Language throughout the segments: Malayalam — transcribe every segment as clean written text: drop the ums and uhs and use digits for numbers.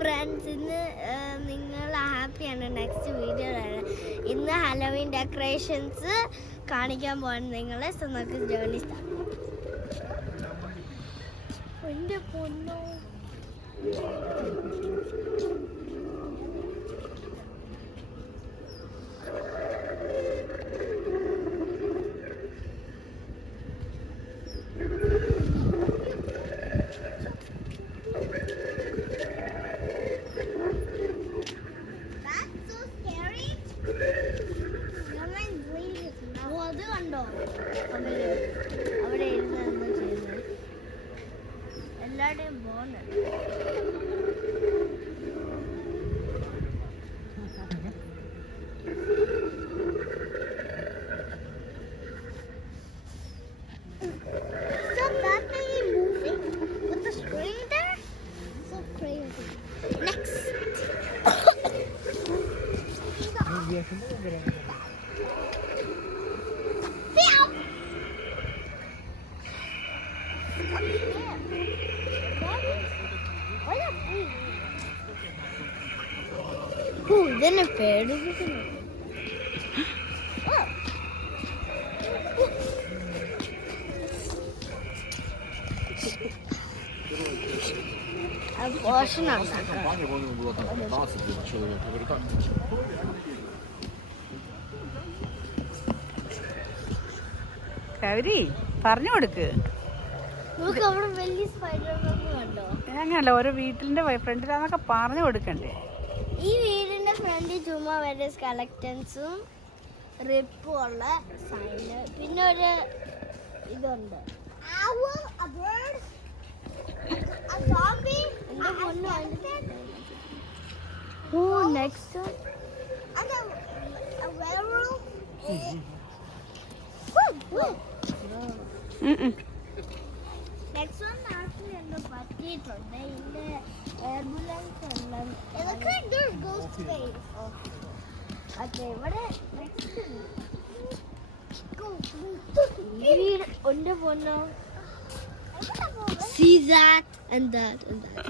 ഫ്രണ്ട്സ്, ഇന്ന് നിങ്ങൾ ഹാപ്പിയാണ്. നെക്സ്റ്റ് വീഡിയോ ഇന്ന് ഹലോവീൻ ഡെക്കറേഷൻസ് കാണിക്കാൻ പോകണം നിങ്ങളെ. സോ നമുക്ക് ജേർണി സ്റ്റാർട്ട്. എൻ്റെ പൊന്നോ, അവിടെ ഇരുന്ന് എന്താ ചെയ്യുന്നത്? എല്ലാവരുടെയും പോകുന്നുണ്ട്. ഇതെന്നെ പേടിപ്പിക്കുന്നു. കവരി പറഞ്ഞു കൊടുക്ക്. അങ്ങനല്ല, ഓരോ വീട്ടിന്റെ ഫ്രണ്ടിലാന്നൊക്കെ പറഞ്ഞു കൊടുക്കണ്ടേ? ഈ വീടിന്റെ ഫ്രണ്ടിൽ ചുമ്മാ വരെ സ്കെലക്ടൻസും റിപ്പും ഉള്ള സൈന്, പിന്നെ ഒരു ഇതുണ്ട്. നെക്സ്റ്റ് വൺ നാട്ടിൽ എന്തോ പറ്റിയിട്ടുണ്ട്. ഇതിന്റെ ആംബുലൻസ് ഉണ്ട്. പൊന്നോ, see that and that and that.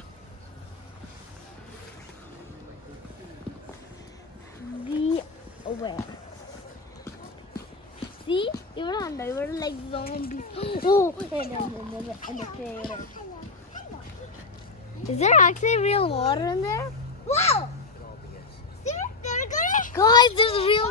Be aware. See, ഇവിടെ ഉണ്ടോ? ഇവിടെ like zombies. Oh, and the favorite. Is there actually real water in there? Wow! See, guys, there's real.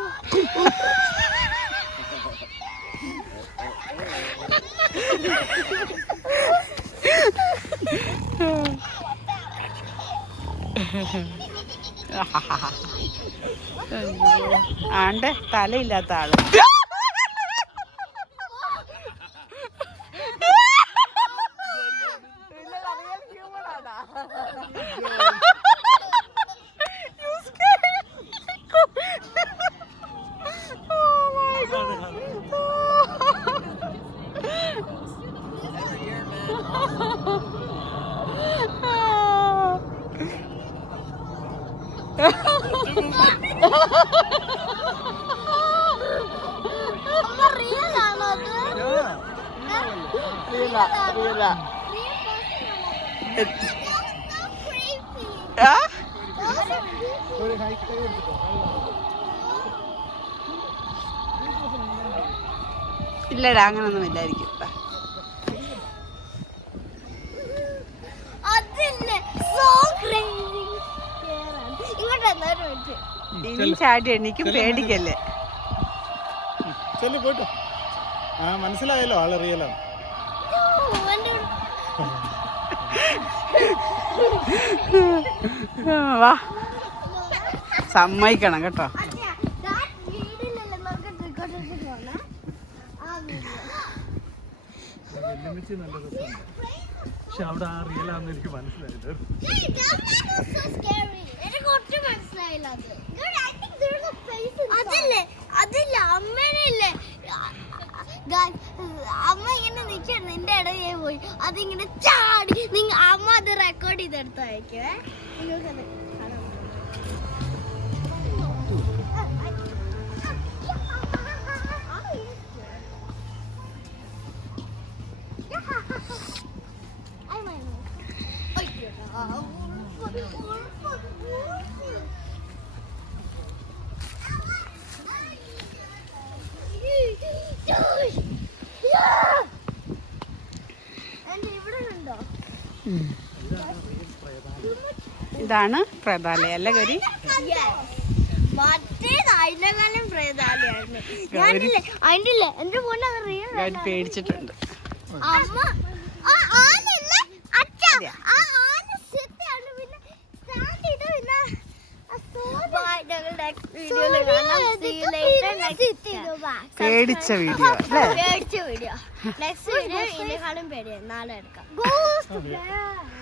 ആണ്ട് തലയില്ലാത്ത ആള്. ഇല്ലടാ, അങ്ങനൊന്നും ഇല്ലായിരിക്കും. ഇനി ചാടി എണീക്കും, പേടിക്കല്ലേ. മനസ്സിലായല്ലോ ആള് റിയലാണ്. വാ, സമ്മതിക്കണം കേട്ടോ. പക്ഷെ അവിടെ ആ റിയലാന്ന് എനിക്ക് മനസ്സിലായത്. അതില്ല അമ്മേനല്ലേ, അമ്മ ഇങ്ങനെ നിൽക്കണം, നിന്റെ ഇടയെ പോയി അതിങ്ങനെ ചാടി. അമ്മ അത് റെക്കോർഡ് ചെയ്തെടുത്ത് അയക്കുവേ. നിങ്ങൾക്കത് ഇതാണ് പ്രേതാലയം അല്ലേ ഗൗരി? മറ്റേത് അതിനെക്കാളും പ്രേതാലയായിരുന്നു. ഞാനില്ലേ അതിന്റെ ഇല്ലേ എന്റെ പോലെ റിയൽ ഗൗരി പേടിച്ചിട്ടുണ്ട്. അമ്മ ആ ആനല്ലേ അച്ഛ ആ ആന സെറ്റാണ് പിന്നെ സ്റ്റാർട്ട് ചെയ്തു പിന്നെ ബൈ ഞങ്ങൾ നെക്സ്റ്റ് വീഡിയോയിൽ കാണാം. See you later next പേടിച്ച വീഡിയോ അല്ലേ? പേടിച്ച വീഡിയോ നെക്സ്റ്റ് വീഡിയോ ഇതിനെക്കാളും പേടിയാണ് നാളെ എടുക്കാം.